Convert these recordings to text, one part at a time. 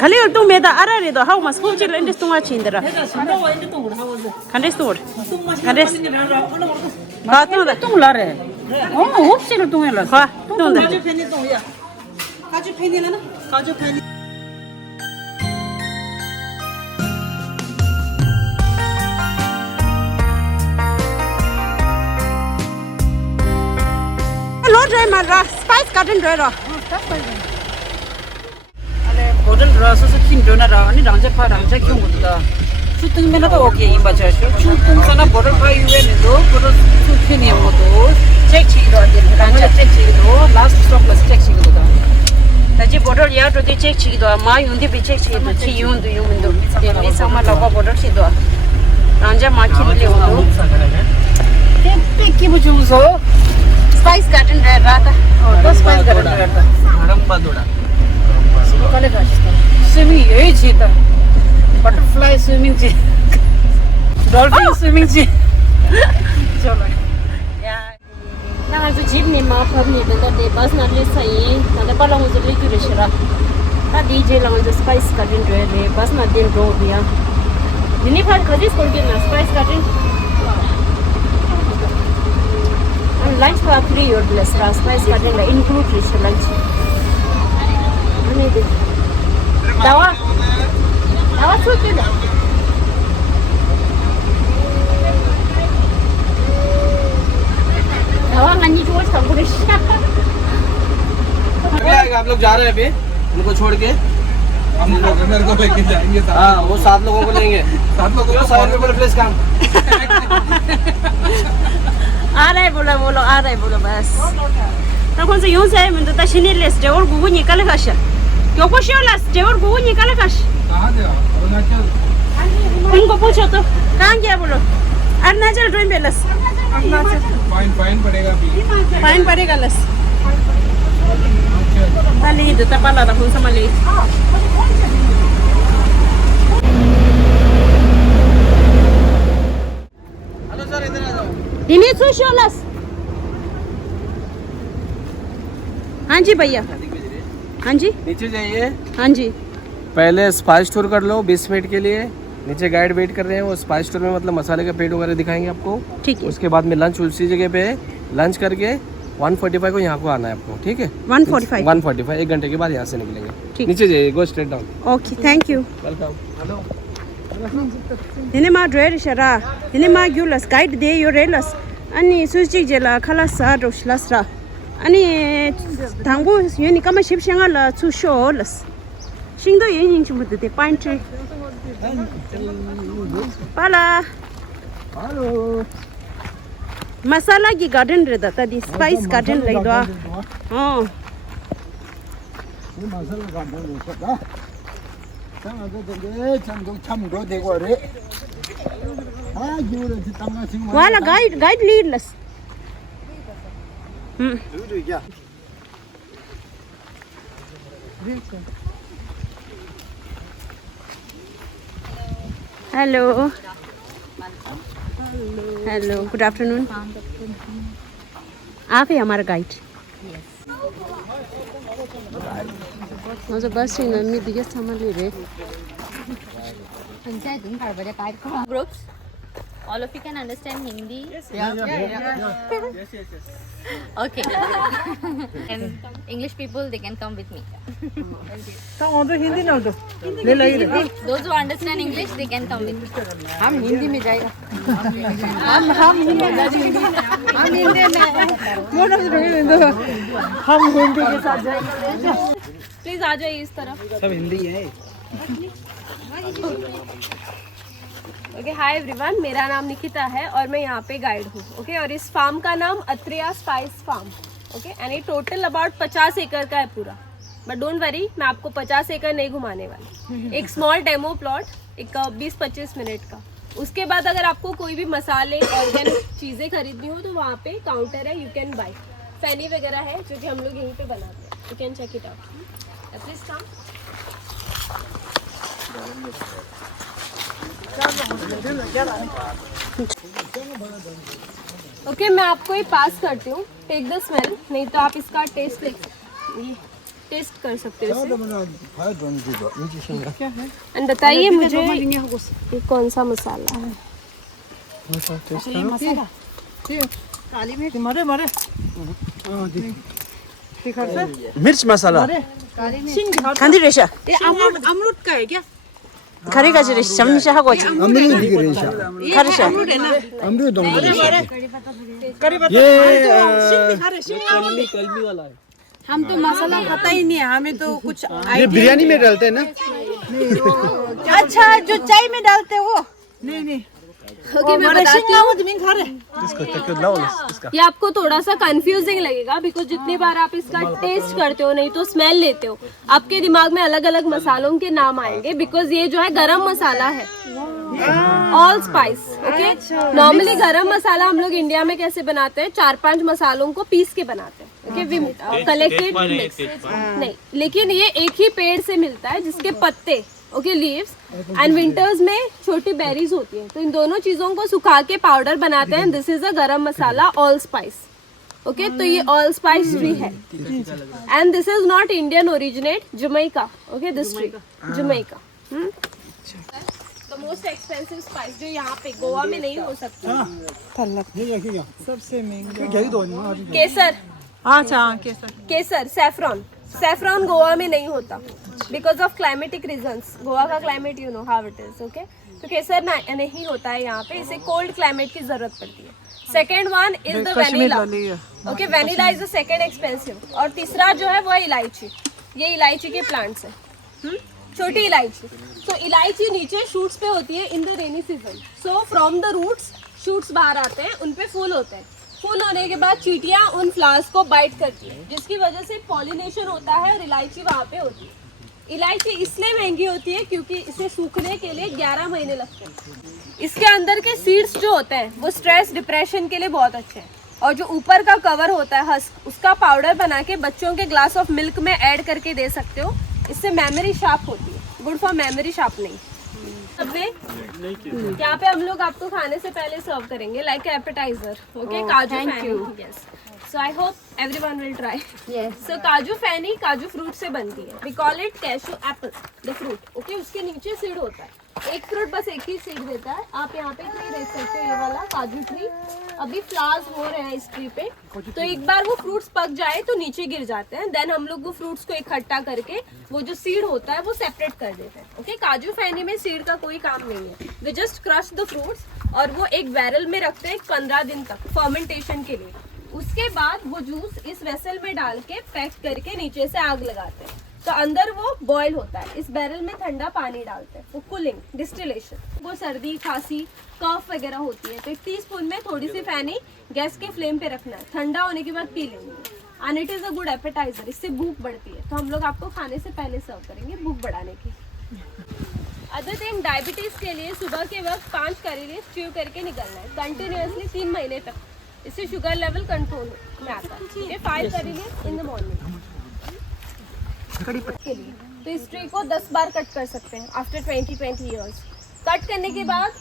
खाली और तुम मेदा अरे रे दो हाउ मस फुल चिल इंडिस तुंगा चिंदरा खंडेस तोड़ खंडेस हाँ तुम दा तुम ला रे 혹시를 통해라 हाँ तुम दा काजू फेनी 통이야 काजू फेनी ना काजू फेनी लो ड्राई मारा स्पाइस गार्डन ड्राई रो अरे होटल रसोस खिन्डोना र अनि रंजे फा रंजे क्यों होता सुतुङ मेला त ओके इ बच्चा छु सुतुङ सना बोर्डर फा युएन दो पुरो सुखिनी हो तो चेक छी रो दिन रंजे चेक छी दो लास्ट स्टॉप बस चेक छी दो ताजी बोर्डर या तो दे चेक छी दो मा युंदी पे चेक छी दो छी युंदु युंदु ये मी समा लगा बोर्डर छी दो रंजे मा खिले हो दो ते के बुझुसो स्पाइस गार्डन ड्राई राता तो स्पाइस गार्डन रहता हड़म्बा दोड़ा कले गाछता स्विमिङ यही छ त बटरफ्लाई स्विमिङ छ डल्फिन स्विमिङ छ चलो那就 jeep 你嘛和你的那 bus 那里是伊，那的巴拉我就里头的是啦。那 DJ 啦我就 spice garden 对的 bus 那点 road 呀。你怕可是说的那 spice garden。lunch for 3 your plus ra spice garden la include is lunch. Ani de. Dawa. Dawa so ke da. आप लोग जा रहे हैं अभी उनको छोड़ के हम लोग मेरे को लेके जाएंगे हाँ वो 7 लोगों को लेंगे 7 लोगों को 100 रुपये प्लेस काम आ रहा है बोलो आ रहा है बोलो बस ना कौन से यूं से मैं तो तशीनी लेस ड्राइवर गुगु निकाल काश क्यों को शिवलास ड्राइवर गुगु निकाल काश कहाँ गया अरुणाचल उनको पूछो तो कहाँ गया बोलो अरुणाचल ड्रीम पैलेस फाइन पड़ेगा भी फाइन पड़ेगा लस tali itu tapala dah pun sama lagi hello sir इधर आ जाओ ini socialas हाँ जी भैया हाँ जी नीचे जाइए हाँ जी पहले स्पाइस टूर कर लो 20 मिनट के लिए नीचे गाइड वेट कर रहे हैं वो स्पाइस टूर में मतलब मसाले का पेट वगैरह दिखाएंगे आपको ठीक है उसके बाद में लंच उसी जगह पे है लंच करके 1:45 को यहाँ को आना है आपको ठीक है 1:45 1 घंटे के बाद यहाँ से निकलेंगे नीचे जाइए go straight down okay thank you welcome hello ini ma drer shara ini ma gyulas guide de yo relas ani suji jela khala sa roslas ra ani dangu yeni kama ship shanga la chu sholas shingdo yin chim de pine tree pala hello masala gi garden re da tadi spice garden lai do ha ये मसाला garden हो सकता चंगा दे चंदो छमदो देखो रे हां zero से तंगा Singh wala guide leadlessดูक्या hello हेलो गुड आफ्टरनून आप ही हमारा गाइड मुझे बस ही नहीं दिखे समझ ले Groups, all of you can understand Hindi. Okay. And English people, they can come with me. Hindi ना दो ले लगी Those who understand English, they can come with me. हम हिंदी में जाएगा हम हिंदी में हम हिंदी में मोटर से हम हिंदी के साथ जाएंगे प्लीज आ जाइए इस तरफ. सब हिंदी है ओके हाय एवरीवन मेरा नाम निकिता है और मैं यहाँ पे गाइड हूँ ओके और इस फार्म का नाम Atreya spice farm okay and ये टोटल अबाउट 50 एकड़ का है पूरा बट डोंट वरी मैं आपको 50 एकड़ नहीं घुमाने वाली एक स्मॉल डेमो प्लॉट एक 20-25 मिनट का उसके बाद अगर आपको कोई भी मसाले ऑर्गेनिक चीज़ें खरीदनी हो तो वहाँ पे काउंटर है यू कैन बाई फैनी वगैरह है जो कि हम लोग यहीं पे बनाते हैं you can check it out please come okay मैं आपको ये पास करती हूँ टेक द स्मेल नहीं तो आप इसका टेस्ट ले टेस्ट कर सकते हो 그러면은 봐야 되는 거죠. 인지신가? एंड बताइए मुझे ये कौन सा मसाला है मिर्च मसाला 간디 레샤 아무릇 가야 가리가지 레샤 잠시 하고 아무리 디그레샤. 가르샤 아무리 동그레. ये कलमी वाला है हम तो मसाला पता ही नहीं है हमें तो कुछ ये बिरयानी में डालते हैं ना अच्छा जो चाय में डालते हो नहीं ओके मैं बताती हूँ इसको तक लाओ इसका ये आपको थोड़ा सा कंफ्यूजिंग लगेगा बिकॉज जितनी बार आप इसका टेस्ट करते हो नहीं तो स्मेल लेते हो आपके दिमाग में अलग अलग मसालों के नाम आएंगे बिकॉज ये जो है गरम मसाला है ऑल स्पाइस ओके नॉर्मली गरम मसाला हम लोग इंडिया में कैसे बनाते हैं 4-5 मसालों को पीस के बनाते हैं ओके कलेक्टेड मिक्स नहीं लेकिन ये एक ही पेड़ से मिलता है जिसके पत्ते ओके लीव्स एंड विंटर्स में छोटी बेरीज होती है तो इन दोनों चीजों को सुखा के पाउडर बनाते हैं दिस इज अ गरम मसाला ऑल स्पाइस ओके तो ये ऑल स्पाइस ट्री है and this is not Indian originate Jamaica okay this tree Jamaica the most expensive spice जो यहाँ पे गोवा में नहीं हो सकता केसर केसर सैफरॉन गोवा में नहीं होता because of climatic reasons Goa का climate you know how it is okay तो केसर नहीं होता है यहाँ पे इसे कोल्ड क्लाइमेट की जरूरत पड़ती है second one is the vanilla okay vanilla is the second expensive और तीसरा जो है वो है इलायची ये इलायची के प्लांट्स है छोटी इलायची तो इलायची नीचे शूट्स पे होती है in the rainy season so from the roots shoots बाहर आते हैं उन पे फूल होते हैं फूल होने के बाद चींटियां उन फ्लावर्स को बाइट करती है जिसकी वजह से पॉलिनेशन होता है और इलायची वहाँ पे होती है इलायची इसलिए महंगी होती है क्योंकि इसे सूखने के लिए 11 महीने लगते हैं इसके अंदर के सीड्स जो होते हैं वो स्ट्रेस डिप्रेशन के लिए बहुत अच्छे हैं और जो ऊपर का कवर होता है हस्क उसका पाउडर बना के बच्चों के ग्लास ऑफ मिल्क में ऐड करके दे सकते हो इससे मेमोरी शार्प होती है गुड फॉर मेमोरी शार्पनिंग यहाँ पे हम लोग आपको खाने से पहले सर्व करेंगे लाइक एपेटाइजर ओके काजू yes so I hope everyone will try so काजू फैनी काजू फ्रूट से बनती है we call it cashew apple the fruit okay उसके नीचे सीड होता है एक फ्रूट बस एक ही सीड देता है आप यहाँ पे ट्री देख सकते हो ये वाला काजू ट्री अभी फ्लावर्स हो रहे हैं इस ट्री पे तो एक बार वो फ्रूट्स पक जाए तो नीचे गिर जाते हैं देन हम लोग वो फ्रूट्स को इकट्ठा करके वो जो सीड होता है वो सेपरेट कर देते हैं ओके काजू फैनी में सीड का कोई काम नहीं है we just crush the fruits और वो एक बैरल में रखते हैं 15 दिन तक फर्मेंटेशन के लिए उसके बाद वो जूस इस वेसल में डाल के पैक करके नीचे से आग लगाते हैं तो अंदर वो बॉयल होता है इस बैरल में ठंडा पानी डालते हैं वो कूलिंग डिस्टिलेशन वो सर्दी खांसी कफ वगैरह होती है तो एक टीस्पून में थोड़ी सी फैनी गैस के फ्लेम पे रखना है ठंडा होने के बाद पी लेंगे and it is a good appetiser इससे भूख बढ़ती है तो हम लोग आपको खाने से पहले सर्व करेंगे भूख बढ़ाने की अदर थिंग डायबिटीज के लिए सुबह के वक्त 5 करी लीव्स च्यू करके निकलना है कंटिन्यूअसली 3 महीने तक इससे शुगर लेवल कंट्रोल में आता है ठीक है 5 curry leaves in the morning के लिए तो इस ट्री को 10 बार कट कर सकते हैं आफ्टर 20 ईयर्स कट करने के बाद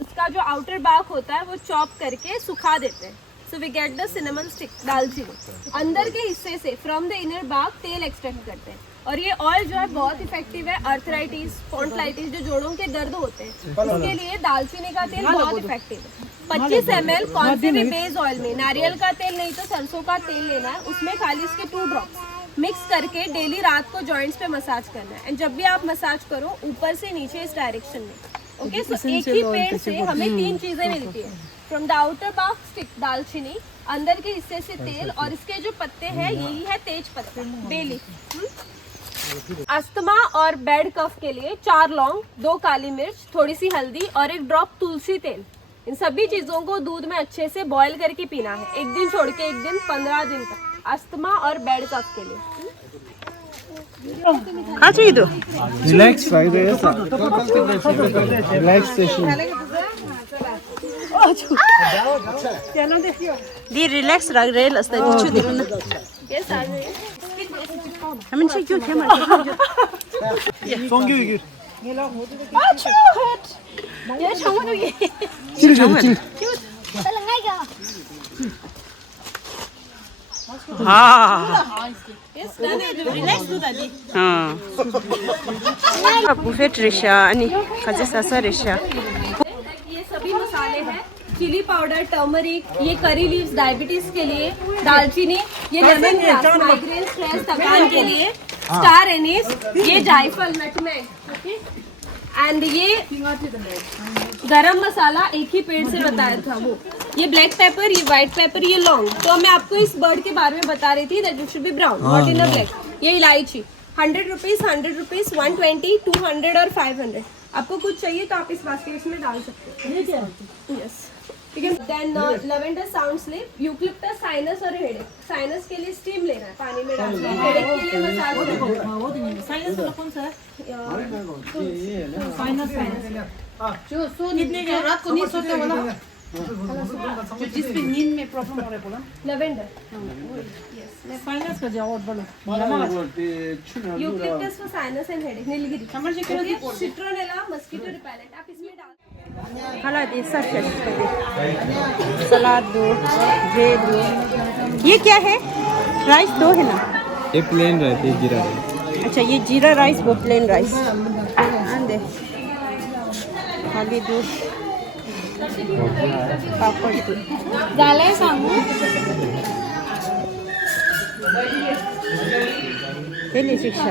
उसका जो आउटर बार्क होता है वो चॉप करके सुखा देते हैं so we get the cinnamon stick दालचीनी अंदर के हिस्से से फ्रॉम द इनर बार्क तेल एक्सट्रैक्ट करते हैं और ये ऑयल जो है बहुत इफेक्टिव है अर्थराइटिस स्पॉन्डिलाइटिस जो जोड़ों के दर्द होते हैं उसके लिए दालचीनी का तेल बहुत इफेक्टिव है 25 ml कौन से भी बेस ऑयल में नारियल का तेल नहीं तो सरसों का तेल लेना है उसमें खाली इसके 2 ड्रॉप्स मिक्स करके डेली रात को जॉइंट्स पे मसाज करना है एंड जब भी आप मसाज करो ऊपर से नीचे इस डायरेक्शन में ओके सो एक ही पेड़ से हमें 3 चीजें मिलती है from the outer bark stick दालचीनी अंदर के हिस्से से तेल और इसके जो पत्ते हैं यही है तेज पत्ता बेली अस्थमा और बैड कफ के लिए 4 लौंग 2 काली मिर्च थोड़ी सी हल्दी और 1 ड्रॉप तुलसी तेल इन सभी चीजों को दूध में अच्छे से बॉईल करके पीना है एक दिन छोड़ के एक दिन 15 दिन तक अस्थमा और बैड कफ के लिए 아주 이도 रिलैक्स रिलैक्सेशन 디 릴렉스 라 레일스 다 추 디는 यस आ जाइए 하면 치교 개말 송규 이게 ये छोड़ो ये हाँ बुफेट रेशा अनि खजे सासा रेशा ये सभी मसाले हैं चिली पाउडर टर्मरिक ये करी लीव्स डायबिटीज के लिए दालचीनी ये लेमन ग्रास माइग्रेन स्ट्रेस थकान के लिए स्टार एनीस ये जायफल नटमेग ओके एंड ये गरम मसाला एक ही पेड़ से बताया था वो ये ब्लैक पेपर ये व्हाइट पेपर ये लौंग तो मैं आपको इस बर्ड के बारे में बता रही थी that it should be brown not in a black ये इलायची 100 रुपीज 120 200 और 500 आपको कुछ चाहिए तो आप इस बास्केट में डाल सकते हैं यस ठीक है then lavender sound sleep eucalyptus sinus और हेडेक साइनस के लिए स्टीम लेना है पानी में डालना है हेडेक के लिए मसाज करना है वो दिन साइनस वाला कौन सा है साइनस जो सो इतने जो रात को नहीं सोते वाला जो जिसपे नींद में प्रॉब्लम हो रहा है बोला लेवेंडर यस साइनस का जवाब बोलो eucalyptus for sinus and headache Nilgiri समझ के सिट्रोनेला मस्कीटो रिपेलेंट आप इसमें डाल खाला दे सलाद दो ब्रेड दो ये क्या है राइस दो है ना ये प्लेन राइस ये जीरा राइस अच्छा ये जीरा राइस वो प्लेन राइस दे खाली दूध पापड़ दूध झालंय सांगू हे ले शिक्षा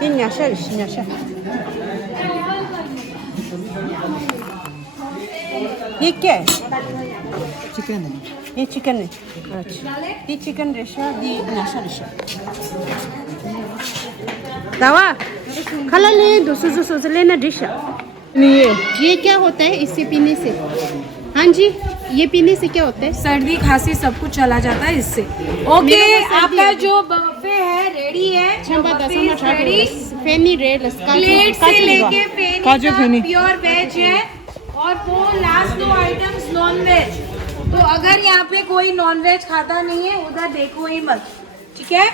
हे न्याशा न्याशा ये क्या है चिकन है ये चिकन है अच्छा ये चिकन रेशा ये न्याशा रेशा दावा खाला ले दो लेना डिशा ये क्या होता है इससे पीने से हाँ जी ये पीने से क्या होता है सर्दी खांसी सब कुछ चला जाता है इससे ओके आपका जो बफे है रेडी है फेनी रेड प्लेट से लेके फेनी प्योर वेज है और वो लास्ट 2 आइटम्स नॉन वेज तो अगर यहाँ पे कोई नॉन वेज खाता नहीं है उधर देखो ही मत ठीक है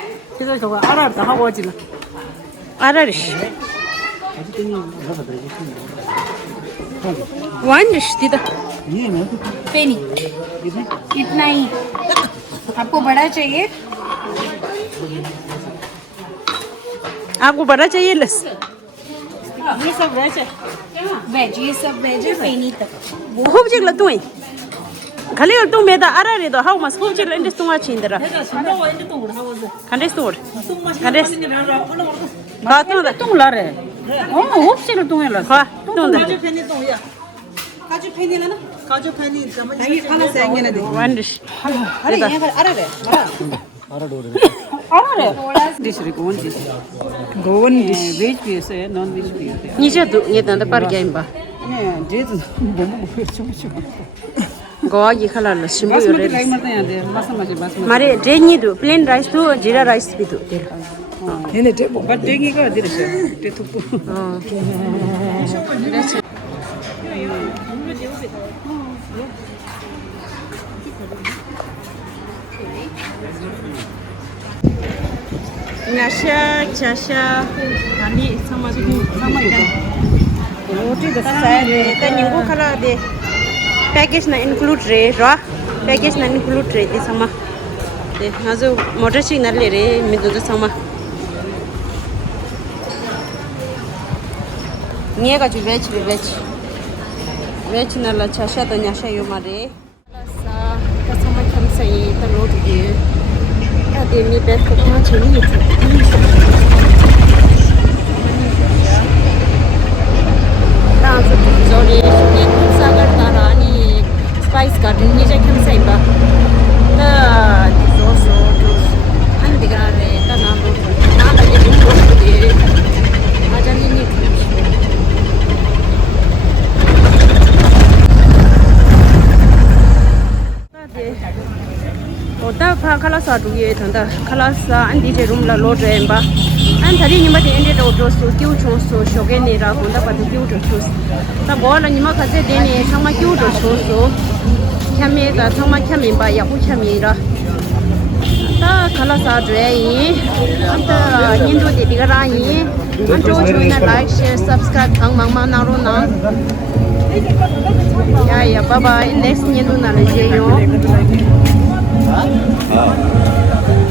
फेनी इतना ही आपको बड़ा चाहिए आपको बड़ा चाहिए लस ये सब वेज है वेज ये सब वेज है फेनी तक खूब चिकला तू खाली और तू मेदा अरे रे दो हाउ मस खूब चिकला इंडिस तुंगा छिंदरा खंडेस तोड़ खंडेस का तू दा तुम ला रहे ओ होप से तुम ला का तू दा काजू फेनी ना काजू फेनी समझ ये खाना से आएंगे ना दे वंडिश अरे ये अरे रे अरे डिश रे कौन डिश गोवन डिश वेज भी है नॉन वेज भी है नीचे दो ये तंद पर गया इम्बा जे तो बम फिर चुप गोवा ये खाला ल सिम्बो यो रे ट्राई मत यहाँ दे बासमती मारे रेनी दो प्लेन राइस दो जीरा राइस भी दो ये ने टेबो बट देंगे का दे रे ते तो हां Nasha, Chasha, Nani, sama roti the side. Then you go color the package na include re, raw package na include re the sama. The nazo motor signal re me do the sama. Niye ka ju veg na la Chasha to Nasha yo mare. Sa ka sama kam sai ta roti de. They need best to catch it. Dance sorry, she sagar tarani spice garden ni jakem saiba. The also andigare ta naam na lage to de. Ajani ni ओता फा खला सा दुए थंदा खला सा अंदी जे room ला लो रेम्बा अन थरी निमा दे इंडे दो सो Q छो सो शोगे ने रा गोंदा पा क्यू दो सो ता गोला निमा खसे दे ने समा क्यू दो सो ख्यामे दा समा ख्यामे बा या हु ख्यामे रा ता खला सा रे अंत निंदो दे दिगा रा यी अंतो छो ना लाइक शेयर सब्सक्राइब थंग mang ma na ro na ya bye bye next nindo na le je yo हाँ